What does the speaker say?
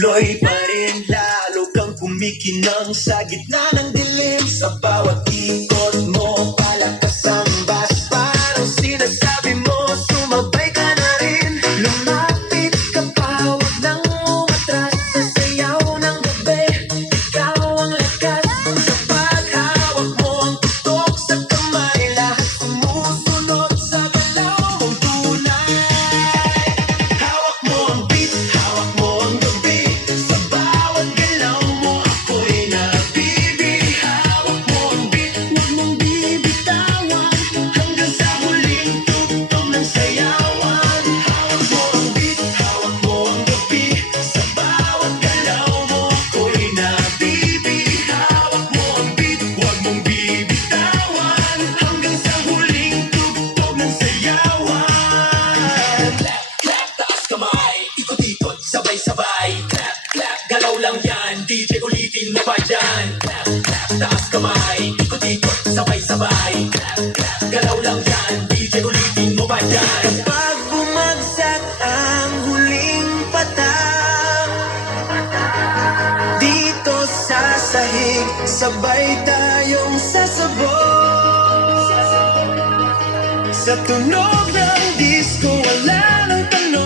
tuloy pa rin. Lalo kang kumikinang sa gitna ng dilim. Sa bawat ikot mo, palakas ang bas. Parang sinasabi mo, sumabay ka na rin. Lumapit ka pa, huwag nang umatras. Sa sayaw ng gabi, ikaw ang lakas. Sa paghawak mo ang tutok sa kamay, lahat sumusunod sa galaw mong tunay. Hawak mo ang beat, hawak mo ang gabi. Sa bawat galaw mo ako'y nabibi. Hawak mo ang beat, huwag mong bibitawan, hanggang sa huling tugtog ng sayawan. Hawak mo ang beat, hawak mo ang gabi. Sa bawat galaw mo ako'y nabibi. Hawak mo ang beat, huwag mong bibitawan, hanggang sa huling tugtog ng sayawan. Clap, clap, taas kamay, ikot-ikot, sabay-sabay. Clap, clap, galaw lang yan, DJ ulitin mo pa dyan. Clap, clap, taas kamay, ikot-ikot, sabay-sabay. Clap, clap, galaw lang yan, DJ ulitin mo pa dyan. Kapag bumagsak ang huling patak, dito sa sahig, sabay tayong sasabog. Sa tunog ng disco, wala nang tanong.